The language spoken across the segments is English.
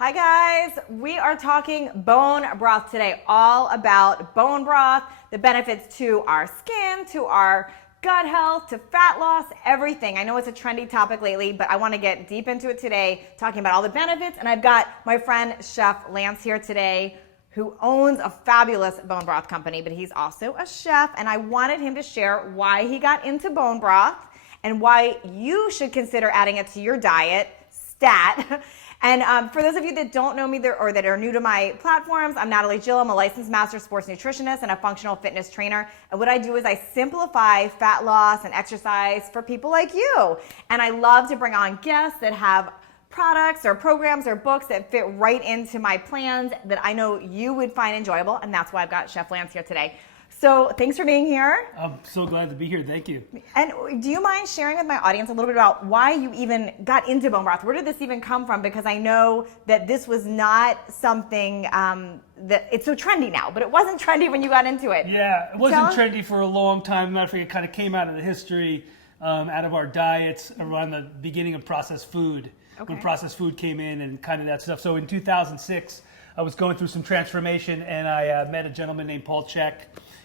Hi guys, we are talking bone broth today, all about bone broth, the benefits to our skin, to our gut health, to fat loss, everything. I know it's a trendy topic lately, but I want to get deep into it today, talking about all the benefits. And I've got my friend Chef Lance here today, who owns a fabulous bone broth company, but he's also a chef. And I wanted him to share why he got into bone broth and why you should consider adding it to your diet, stat. And for those of you that don't know me or that are new to my platforms, I'm Natalie Jill. I'm a licensed master sports nutritionist and a functional fitness trainer. And what I do is I simplify fat loss and exercise for people like you. And I love to bring on guests that have products or programs or books that fit right into my plans that I know you would find enjoyable. And that's why I've got Chef Lance here today. So thanks for being here. I'm so glad to be here. Thank you. And do you mind sharing with my audience a little bit about why you even got into bone broth? Where did this even come from? Because I know that this was not something that it's so trendy now, but it wasn't trendy when you got into it. Yeah, it wasn't trendy for a long time. Matter of fact, it kind of came out of the history, out of our diets around the beginning of processed food. Okay. When processed food came in and kind of that stuff. So in 2006, I was going through some transformation and I met a gentleman named Paul Chek.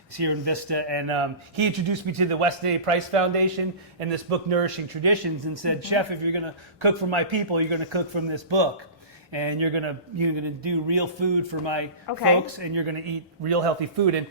Here in Vista, and he introduced me to the Weston A. Price Foundation and this book, Nourishing Traditions, and said, Chef, if you're going to cook for my people, you're going to cook from this book, and you're going to do real food for my folks, and you're going to eat real healthy food. And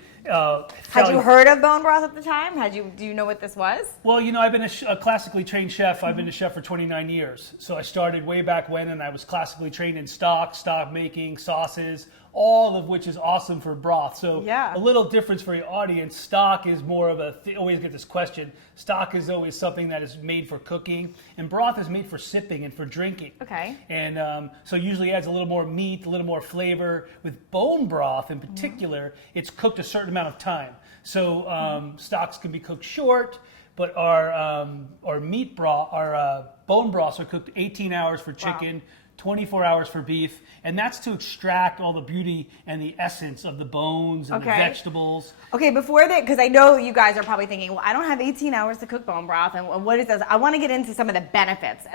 had you heard of bone broth at the time? Do you know what this was? Well, you know, I've been a classically trained chef. I've been a chef for 29 years. So I started way back when, and I was classically trained in stock making, sauces, all of which is awesome for broth. So a little difference for your audience. Stock is more of always get this question. Stock is always something that is made for cooking, and broth is made for sipping and for drinking. Okay. And so usually adds a little more meat, a little more flavor. With bone broth in particular, it's cooked a certain amount of time. So stocks can be cooked short, but our meat broth, our bone broths are cooked 18 hours for chicken. 24 hours for beef, and that's to extract all the beauty and the essence of the bones and the vegetables. Okay, before that, because I know you guys are probably thinking, well, I don't have 18 hours to cook bone broth, and what is this? I want to get into some of the benefits.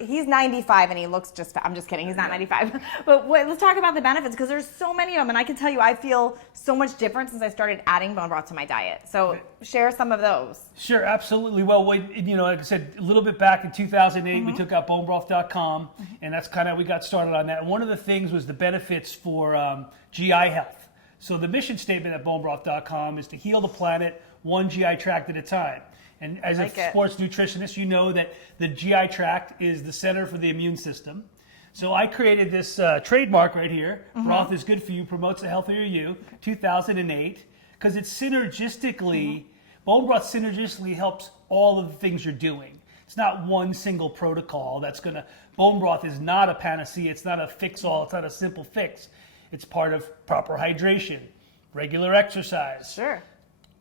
He's 95 and he looks I'm just kidding, he's not 95. But let's talk about the benefits, because there's so many of them, and I can tell you I feel so much different since I started adding bone broth to my diet. So share some of those. Sure, absolutely. Well, like I said, a little bit back in 2008, we took out bonebroth.com, and that's kind of, we got started on that. And one of the things was the benefits for GI health. So the mission statement at bonebroth.com is to heal the planet one GI tract at a time. And as a sports nutritionist, you know that the GI tract is the center for the immune system. So I created this trademark right here. Broth is good for you, promotes a healthier you, 2008, because it's synergistically, bone broth synergistically helps all of the things you're doing. It's not one single protocol that's going to, bone broth is not a panacea, it's not a fix-all, it's not a simple fix. It's part of proper hydration, regular exercise,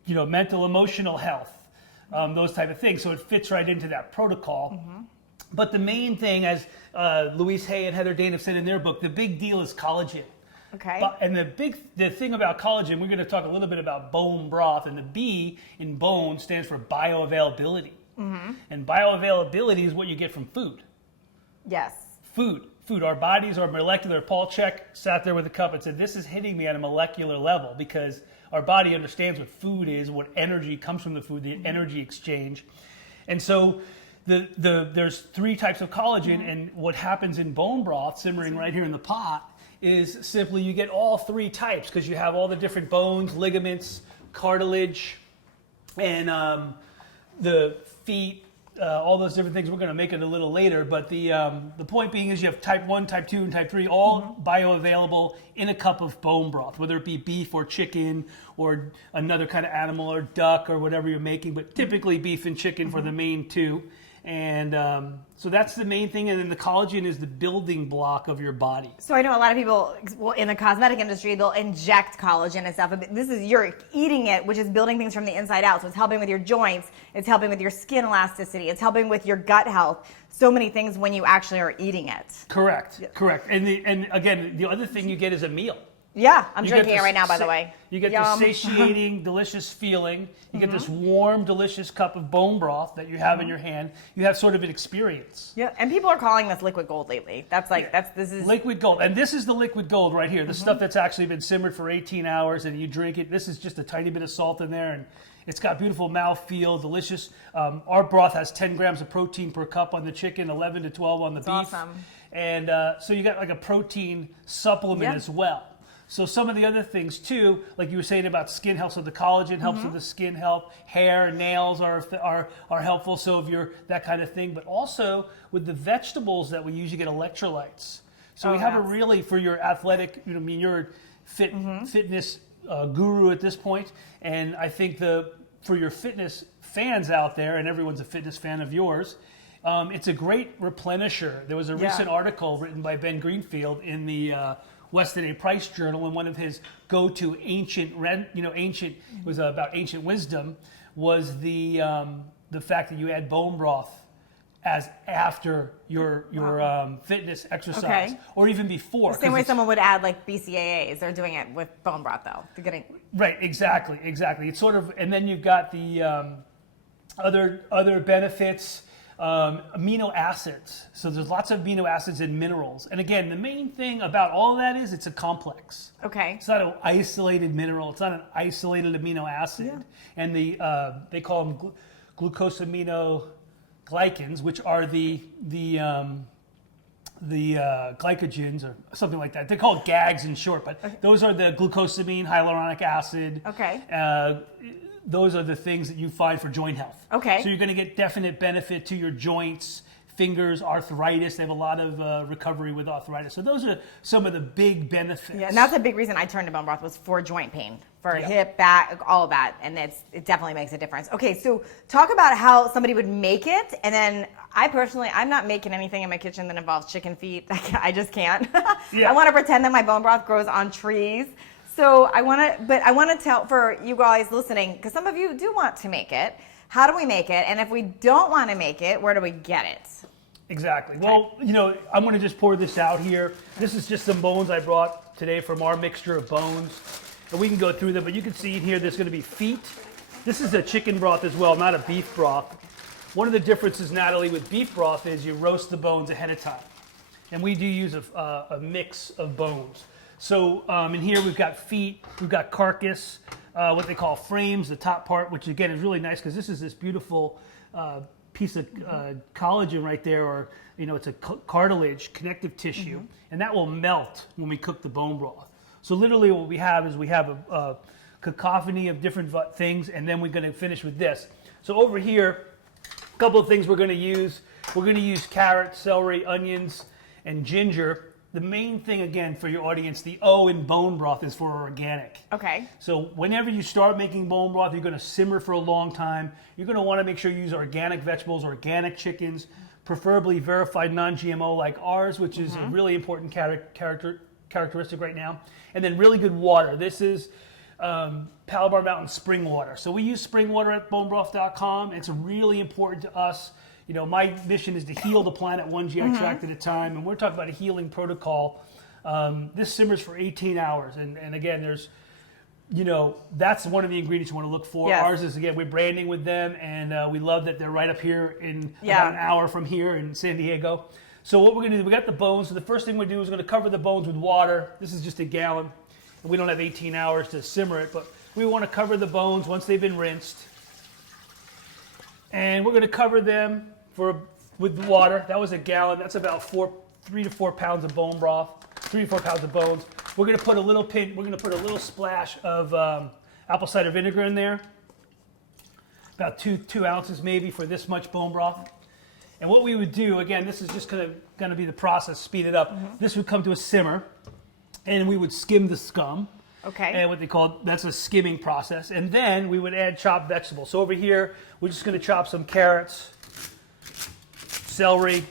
mental, emotional health, those type of things. So it fits right into that protocol. But the main thing, as Louise Hay and Heather Dane have said in their book, the big deal is collagen. Okay. And the thing about collagen, we're going to talk a little bit about bone broth, and the B in bone stands for bioavailability. And bioavailability is what you get from food. Yes. Food. Our bodies are molecular. Paul Chek sat there with a cup and said, this is hitting me at a molecular level, because our body understands what food is, what energy comes from the food, the energy exchange. And so there's three types of collagen, and what happens in bone broth, simmering right here in the pot, is simply you get all three types, because you have all the different bones, ligaments, cartilage, and the feet, all those different things. We're going to make it a little later, but the point being is you have type 1, type 2, and type 3, all bioavailable in a cup of bone broth, whether it be beef or chicken or another kind of animal or duck or whatever you're making, but typically beef and chicken for the main two. And so that's the main thing, and then the collagen is the building block of your body. So I know a lot of people, in the cosmetic industry, they'll inject collagen and stuff, but this is, you're eating it, which is building things from the inside out. So it's helping with your joints, it's helping with your skin elasticity, it's helping with your gut health. So many things when you actually are eating it. Correct. And again, the other thing you get is a meal. Yeah, I'm You get drinking it right now, by the way. You get Yum. this satiating, delicious feeling. You get this warm, delicious cup of bone broth that you have in your hand. You have sort of an experience. Yeah, and people are calling this liquid gold lately. That's like, this is... Liquid gold. And this is the liquid gold right here. The stuff that's actually been simmered for 18 hours and you drink it. This is just a tiny bit of salt in there, and it's got beautiful mouthfeel, delicious. Our broth has 10 grams of protein per cup on the chicken, 11 to 12 on the beef. awesome. And so you got like a protein supplement as well. So some of the other things too, like you were saying about skin health, so the collagen helps with the skin health, hair, nails are helpful, so if you're that kind of thing, but also with the vegetables that we use, you get electrolytes. So we have a really, for your athletic, I mean, you're a fitness guru at this point, and I think for your fitness fans out there, and everyone's a fitness fan of yours, it's a great replenisher. There was a recent article written by Ben Greenfield in the Weston A. Price Journal, and one of his go-to ancient was about ancient wisdom, was the fact that you add bone broth as after your fitness exercise, or even before. The same way someone would add like BCAAs. They're doing it with bone broth though. They're getting right, exactly. It's sort of, and then you've got the other benefits. Amino acids. So there's lots of amino acids and minerals. And again, the main thing about all of that is it's a complex. Okay. It's not an isolated mineral. It's not an isolated amino acid. Yeah. And they call them glucosaminoGlycans, which are the glycogens or something like that. They're called GAGs in short, but those are the glucosamine, hyaluronic acid. Okay. Those are the things that you find for joint health. Okay. So you're going to get definite benefit to your joints, fingers, arthritis. They have a lot of recovery with arthritis. So those are some of the big benefits. Yeah, and that's a big reason I turned to bone broth was for joint pain, for hip, back, all of that, and it definitely makes a difference. Okay, so talk about how somebody would make it, and then I'm not making anything in my kitchen that involves chicken feet. I just can't. I want to pretend that my bone broth grows on trees. So I want to tell for you guys listening, because some of you do want to make it. How do we make it? And if we don't want to make it, where do we get it? Exactly. Okay. Well, I'm going to just pour this out here. This is just some bones I brought today from our mixture of bones. And we can go through them, but you can see in here there's going to be feet. This is a chicken broth as well, not a beef broth. One of the differences, Natalie, with beef broth is you roast the bones ahead of time. And we do use a mix of bones. So in here we've got feet, we've got carcass, what they call frames, the top part, which again is really nice because this is this beautiful piece of collagen right there, or it's a cartilage, connective tissue, and that will melt when we cook the bone broth. So literally what we have is a cacophony of different things, and then we're going to finish with this. So over here, a couple of things we're going to use. We're going to use carrots, celery, onions, and ginger. The main thing, again, for your audience, the O in bone broth is for organic. Okay. So whenever you start making bone broth, you're going to simmer for a long time. You're going to want to make sure you use organic vegetables, organic chickens, preferably verified non-GMO like ours, which is a really important characteristic right now. And then really good water. This is Palabar Mountain spring water. So we use spring water at bonebroth.com. It's really important to us. My mission is to heal the planet one GI tract at a time, and we're talking about a healing protocol. This simmers for 18 hours, and again, there's, that's one of the ingredients you want to look for. Yes. Ours is, again, we're branding with them, and we love that they're right up here in about an hour from here in San Diego. So what we're going to do, we got the bones. So the first thing we do is we're going to cover the bones with water. This is just a gallon, and we don't have 18 hours to simmer it, but we want to cover the bones once they've been rinsed. And we're going to cover them with water. That was a gallon. That's about 3 to 4 pounds of bone broth, 3 to 4 pounds of bones. We're going to put a little splash of apple cider vinegar in there, about two ounces maybe for this much bone broth. And what we would do, again, this is just going to be the process, speed it up. This would come to a simmer, and we would skim the scum. Okay. And what they call, that's a skimming process. And then we would add chopped vegetables. So over here, we're just going to chop some carrots, celery,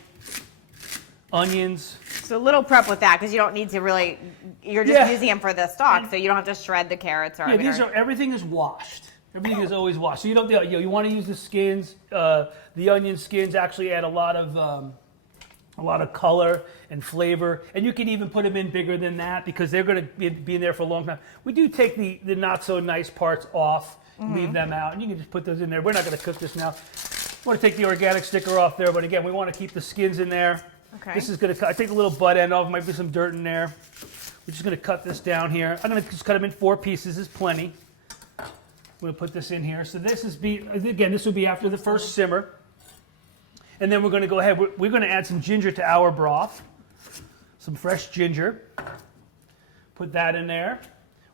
onions. So a little prep with that, because you don't need to really, you're just using them for the stock, so you don't have to shred the carrots or everything is washed. Everything is always washed. So you don't, you want to use the skins. The onion skins actually add a lot of a lot of color and flavor, and you can even put them in bigger than that because they're going to be in there for a long time. We do take the not so nice parts off, leave them out, and you can just put those in there. We're not going to cook this now. We want to take the organic sticker off there, but again, we want to keep the skins in there. Okay. This is going to, I take the little butt end off, might be some dirt in there. We're just going to cut this down here. I'm going to just cut them in 4 pieces, is plenty. I'm going to put this in here. So this is, again, this will be after the first simmer. And then we're going to go ahead, we're going to add some ginger to our broth. Some fresh ginger. Put that in there.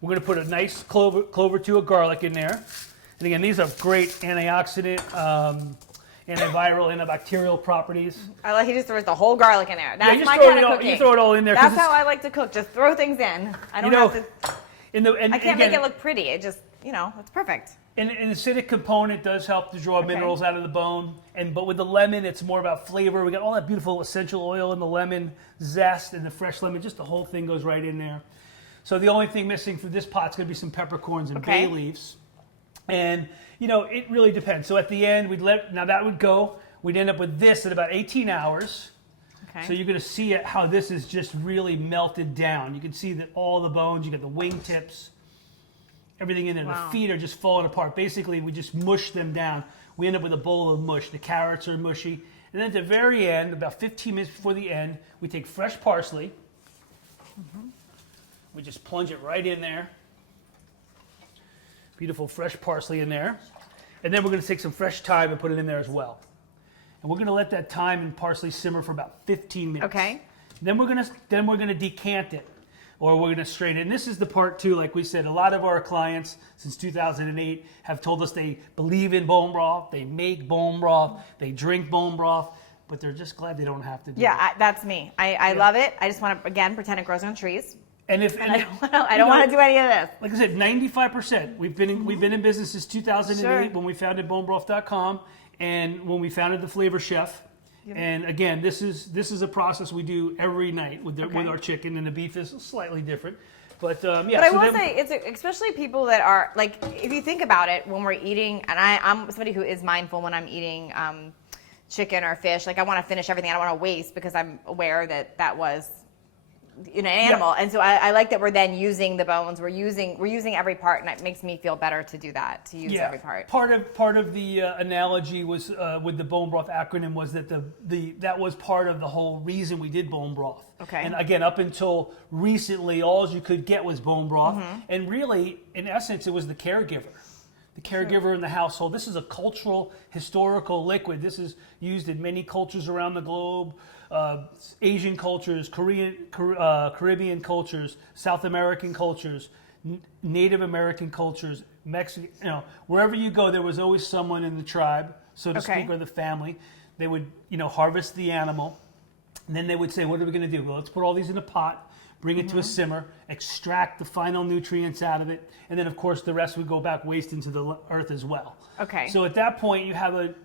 We're going to put a nice clove or two of garlic in there. And again, these are great antioxidant, antiviral, antibacterial properties. I like he just throws the whole garlic in there. That's yeah, my kind of cooking. You throw it all in there. That's how I like to cook. Just throw things in. I don't have to. I can't make it look pretty. It just, it's perfect. And an acidic component does help to draw minerals out of the bone. But with the lemon, it's more about flavor. We got all that beautiful essential oil in the lemon, zest, and the fresh lemon. Just the whole thing goes right in there. So the only thing missing for this pot is going to be some peppercorns and bay leaves. And, it really depends. So at the end, now that would go. We'd end up with this at about 18 hours. Okay. So you're going to see how this is just really melted down. You can see that all the bones, you got the wing tips, everything in there. Wow. The feet are just falling apart. Basically, we just mush them down. We end up with a bowl of mush. The carrots are mushy. And then at the very end, about 15 minutes before the end, we take fresh parsley. We just plunge it right in there. Beautiful fresh parsley in there. And then we're going to take some fresh thyme and put it in there as well. And we're going to let that thyme and parsley simmer for about 15 minutes. Okay. Then we're going to decant it, or we're going to strain it. And this is the part too, like we said, a lot of our clients since 2008 have told us they believe in bone broth, they make bone broth, they drink bone broth, but they're just glad they don't have to do it. That's me. I love it. I just want to, again, pretend it grows on trees. And I don't want to do any of this. Like I said, 95%. We've been in business since 2008 when we founded bonebroth.com and when we founded the Flavor Chef. Yep. And again, this is a process we do every night with our chicken, and the beef is slightly different. But But I will say, it's especially people that are like, if you think about it, when we're eating, and I'm somebody who is mindful when I'm eating chicken or fish. Like I want to finish everything. I don't want to waste because I'm aware that was an animal. And so I like that we're then using the bones. We're using every part, and it makes me feel better to do that, to use every part. Part of the analogy was with the bone broth acronym was that that was part of the whole reason we did bone broth. Okay. And again, up until recently, all you could get was bone broth, and really, in essence, it was the caregiver. The caregiver in the household. This is a cultural, historical liquid. This is used in many cultures around the globe. Asian cultures, Caribbean cultures, South American cultures, Native American cultures, Mexican, wherever you go, there was always someone in the tribe, so to speak, or the family. They would, harvest the animal, and then they would say, what are we going to do? Well, let's put all these in a pot, bring it to a simmer, extract the final nutrients out of it, and then, of course, the rest would go back waste into the earth as well. Okay. So at that point,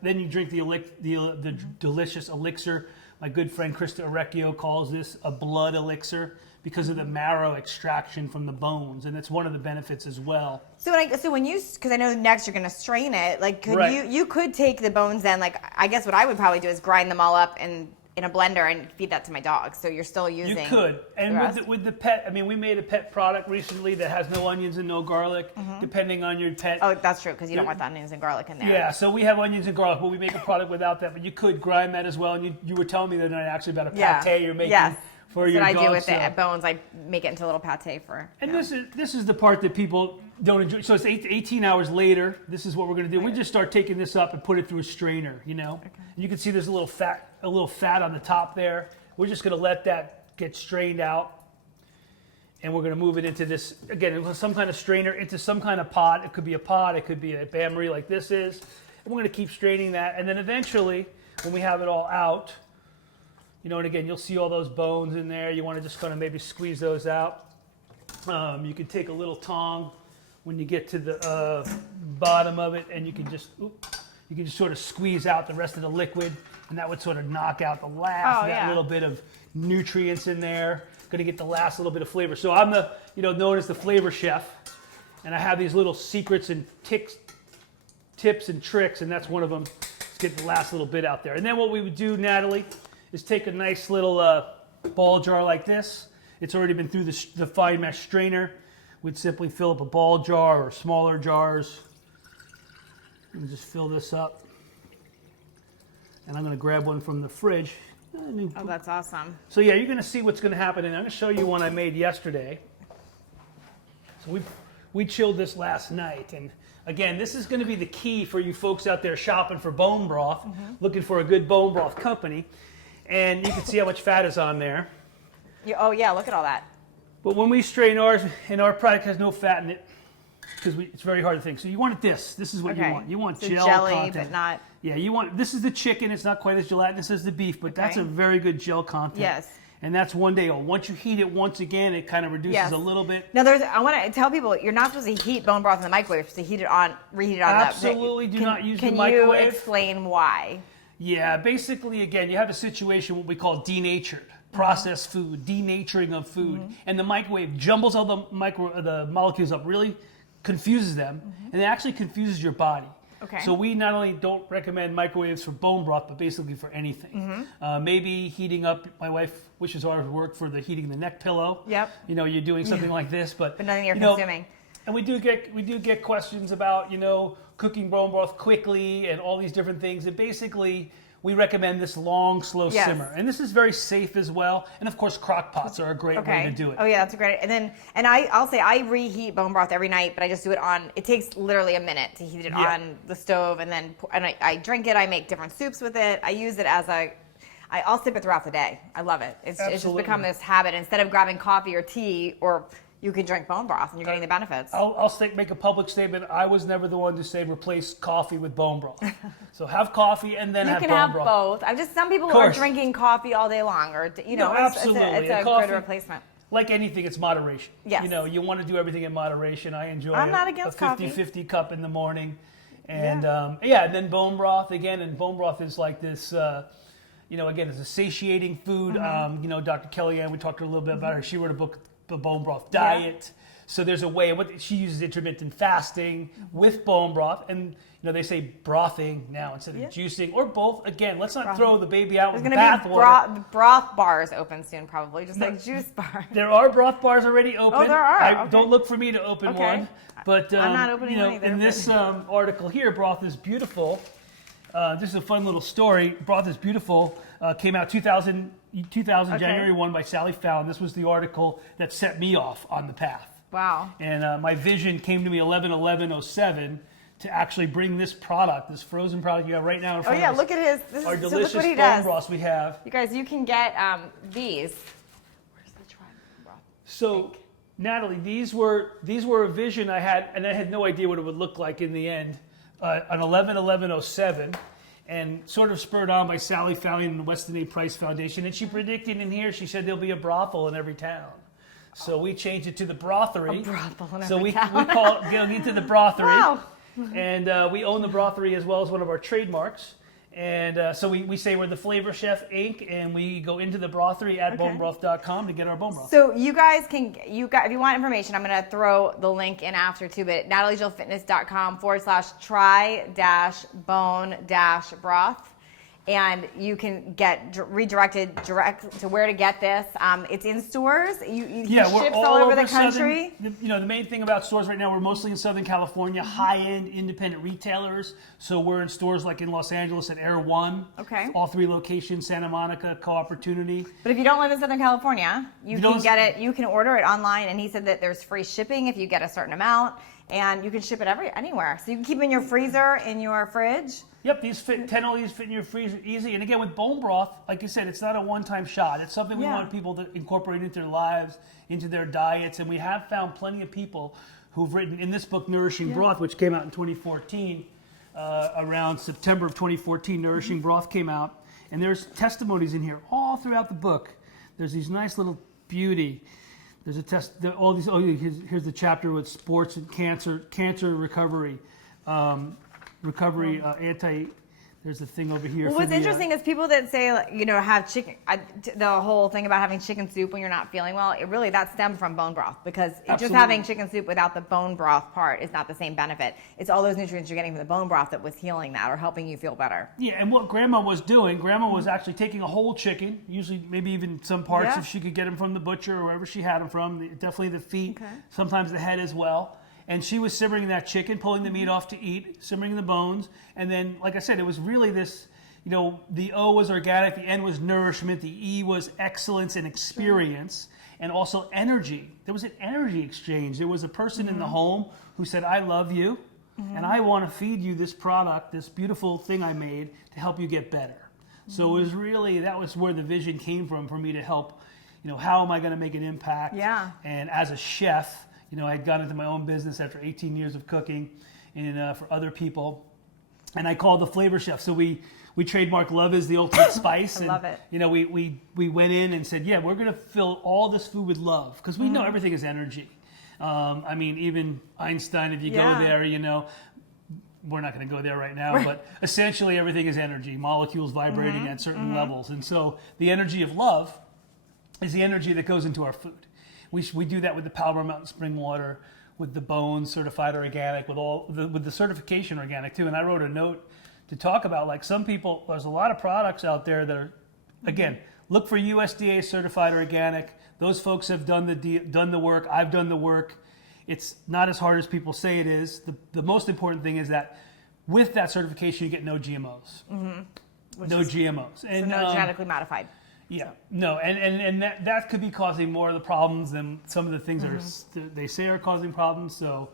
then you drink the delicious elixir. My good friend Krista Orecchio calls this a blood elixir because of the marrow extraction from the bones, and it's one of the benefits as well. So when you, because I know next you're going to strain it, like you could take the bones then, like I guess what I would probably do is grind them all up in a blender and feed that to my dog. So you're still using. You could, and with the pet, we made a pet product recently that has no onions and no garlic, depending on your pet. Oh, that's true, because you don't want the onions and garlic in there. Yeah, so we have onions and garlic, but we make a product without that. But you could grind that as well. And you were telling me the other night actually about a pate you're making for your dog. That's what I do with the bones. I make it into a little pate for. And this is the part that people don't enjoy. So it's 18 hours later. This is what we're going to do. We just start taking this up and put it through a strainer. Okay. And you can see there's a little fat on the top there. We're just going to let that get strained out, and we're going to move it into this again, some kind of strainer, into some kind of pot. It could be a pot. It could be a bain-marie like this is. And we're going to keep straining that, and then eventually, when we have it all out, and again, you'll see all those bones in there. You want to just kind of maybe squeeze those out. You can take a little tong when you get to the bottom of it, and you can just sort of squeeze out the rest of the liquid, and that would sort of knock out the last little bit of nutrients in there. Going to get the last little bit of flavor. So I'm the known as the Flavor Chef, and I have these little secrets and tips and tricks, and that's one of them. Let's get the last little bit out there. And then what we would do, Natalie, is take a nice little ball jar like this. It's already been through the fine mesh strainer. We'd simply fill up a ball jar or smaller jars and just fill this up. And I'm going to grab one from the fridge. Oh, that's awesome. So yeah, you're going to see what's going to happen. And I'm going to show you one I made yesterday. So we chilled this last night. And again, this is going to be the key for you folks out there shopping for bone broth, looking for a good bone broth company. And you can see how much fat is on there. Oh yeah, look at all that. But when we strain ours, and our product has no fat in it, because it's very hard to think. So you want it this. This is what you want. You want so gel jelly, content. but not. Yeah, you want. This is the chicken. It's not quite as gelatinous as the beef, but that's a very good gel content. Yes. And that's 1 day old. Once you heat it once again, it kind of reduces a little bit. Now, I want to tell people you're not supposed to heat bone broth in the microwave. You're supposed to heat it on, reheat it on. Absolutely, do not use the microwave. Can you explain why? Yeah, basically, again, you have a situation what we call denatured. Processed food, denaturing of food, and the microwave jumbles all the molecules up, really confuses them, and it actually confuses your body. Okay. So we not only don't recommend microwaves for bone broth, but basically for anything. Maybe heating up. My wife wishes ours worked for the heating the neck pillow. Yep. You know, you're doing something like this, but nothing you're consuming. And we do get questions about cooking bone broth quickly and all these different things, and basically. We recommend this long, slow simmer. And this is very safe as well. And of course, crock pots are a great way to do it. Oh yeah, that's a great. And I'll say I reheat bone broth every night, but I just do it on, it takes literally a minute to heat it on the stove, and then I drink it, I make different soups with it. I use it as I'll sip it throughout the day. I love it. It's just become this habit. Instead of grabbing coffee or tea, or you can drink bone broth and you're getting the benefits. I'll make a public statement. I was never the one to say replace coffee with bone broth. So have coffee and then have bone broth. You can have both. Some people are drinking coffee all day long, or absolutely. It's a good replacement. Like anything, it's moderation. Yes. You want to do everything in moderation. I enjoy I'm not against a 50-50 cup in the morning. And and then bone broth again. And bone broth is like this, again, it's a satiating food. Dr. Kellyanne, we talked a little bit about her. She wrote a book, The Bone Broth Diet. So there's a way, she uses intermittent fasting with bone broth. And they say brothing now instead of juicing, or both. Again, let's not throw the baby out with the bathwater. There's broth bars open soon, probably, just like juice bars. There are broth bars already open. Oh, there are. Don't look for me to open one. But I'm not opening one either. In this article here, Broth is Beautiful. This is a fun little story. Broth is Beautiful came out 2000 January 1 by Sally Fallon. This was the article that set me off on the path. Wow. And my vision came to me 11/11/07 to actually bring this product, this frozen product you have right now in front of us. Look at his. Our delicious look what he bone does. broths we have. You guys, you can get these. Where's the tribe broth? So, Natalie, these were a vision I had, and I had no idea what it would look like in the end. On 11/11/07, and sort of spurred on by Sally Fallon and the Weston A. Price Foundation, and she predicted in here. She said there'll be a brothel in every town. So we changed it to the brothery. A brothel in every so we town. call it going into the brothery. Wow. And we own the brothery as well as one of our trademarks. And so we say we're the Flavor Chef Inc. And we go into the brothery at bonebroth.com to get our bone broth. So you guys if you want information, I'm going to throw the link in after too, but nataliejillfitness.com/try-bone-broth. And you can get redirected direct to where to get this. It's in stores. It ships all over the country. The main thing about stores right now, we're mostly in Southern California, high-end independent retailers. So we're in stores like in Los Angeles at Air One. Okay. All 3 locations, Santa Monica, Co-Opportunity. But if you don't live in Southern California, you can get it. You can order it online, and he said that there's free shipping if you get a certain amount, and you can ship it anywhere. So you can keep it in your freezer, in your fridge. Yep, 10 of these fit in your freezer easy. And again, with bone broth, like you said, it's not a one-time shot. It's something we want people to incorporate into their lives, into their diets. And we have found plenty of people who've written in this book, Nourishing Broth, which came out in 2014, around September of 2014, Nourishing Broth came out. And there's testimonies in here all throughout the book. There's these nice little beauty. There's here's the chapter with sports and cancer recovery. There's a thing over here. Well, what's interesting is people that say, like, you know, have chicken, the whole thing about having chicken soup when you're not feeling well, it really, that stemmed from bone broth, because just having chicken soup without the bone broth part is not the same benefit. It's all those nutrients you're getting from the bone broth that was healing that or helping you feel better. Yeah, and what Grandma was doing, Grandma was actually taking a whole chicken, usually maybe even some parts if she could get them from the butcher or wherever she had them from, definitely the feet, sometimes the head as well. And she was simmering that chicken, pulling the meat off to eat, simmering the bones. And then, like I said, it was really this, you know, the O was organic, the N was nourishment, the E was excellence and experience, and also energy. There was an energy exchange. There was a person in the home who said, I love you, and I want to feed you this product, this beautiful thing I made to help you get better. So it was really, that was where the vision came from for me to help, you know, how am I going to make an impact? Yeah. And as a chef, you know, I'd gone into my own business after 18 years of cooking and for other people. And I called the Flavor Chef. So we trademarked Love is the Ultimate Spice. I love it. You know, we went in and said, yeah, we're going to fill all this food with love, because we know everything is energy. I mean, even Einstein, if you go there, you know, we're not going to go there right now, but essentially everything is energy, molecules vibrating at certain levels. And so the energy of love is the energy that goes into our food. We do that with the Palmer Mountain Spring Water, with the Bones certified organic, with the certification organic too. And I wrote a note to talk about, like, some people, there's a lot of products out there that are, again, look for USDA certified organic. Those folks have done the work. I've done the work. It's not as hard as people say it is. The most important thing is that with that certification, you get no GMOs. No GMOs. And, so no genetically modified. Yeah, no, and that could be causing more of the problems than some of the things that they say are causing problems. So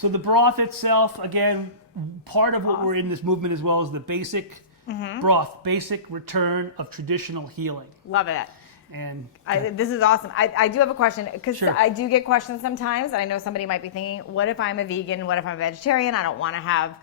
the broth itself, again, part of what we're in this movement as well is the basic broth, basic return of traditional healing. Love it. And this is awesome. I do have a question, because Sure. I do get questions sometimes, and I know somebody might be thinking, what if I'm a vegan? What if I'm a vegetarian? I don't want to have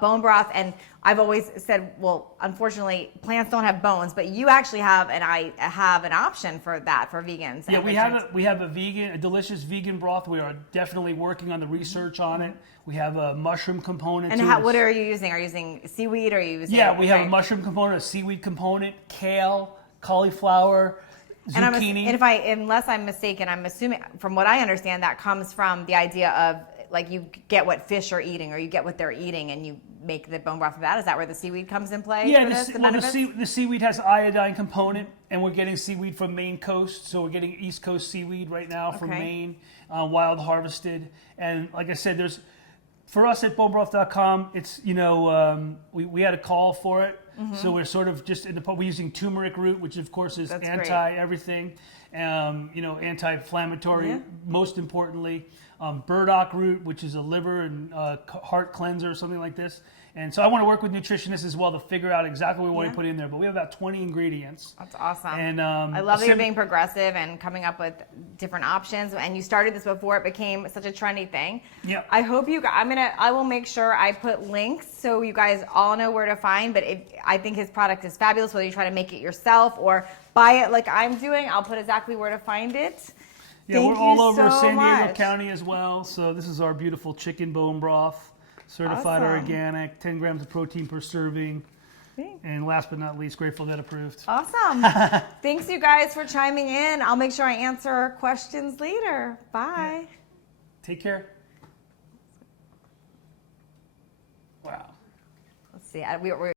bone broth. And I've always said, well, unfortunately, plants don't have bones, but you actually have, and I have an option for that for vegans. Yeah, we have a delicious vegan broth. We are definitely working on the research on it. We have a mushroom component. And what are you using? Are you using seaweed? Or are you using? Yeah, we have a mushroom component, a seaweed component, kale, cauliflower, zucchini. Unless I'm mistaken, I'm assuming, from what I understand, that comes from the idea of, like, you get what fish are eating, or you get what they're eating, and you make the bone broth of that. Is that where the seaweed comes in play? Yeah, the seaweed has iodine component, and we're getting seaweed from Maine coast. So we're getting East Coast seaweed right now from Maine, wild harvested. And like I said, for us at bonebroth.com, it's, you know, we had a call for it. So we're sort of just we're using turmeric root, which of course is anti-everything, you know, anti-inflammatory, most importantly. Burdock root, which is a liver and heart cleanser or something like this. And so I want to work with nutritionists as well to figure out exactly what we want to put in there. But we have about 20 ingredients. That's awesome. And I love that you're being progressive and coming up with different options. And you started this before it became such a trendy thing. Yeah. I hope I will make sure I put links so you guys all know where to find. But I think his product is fabulous, whether you try to make it yourself or buy it like I'm doing. I'll put exactly where to find it. Yeah, we're all over San Diego County as well. So this is our beautiful chicken bone broth, certified organic, 10 grams of protein per serving. And last but not least, Grateful Dead approved. Awesome. Thanks, you guys, for chiming in. I'll make sure I answer questions later. Bye. Yeah. Take care. Wow. Let's see. We're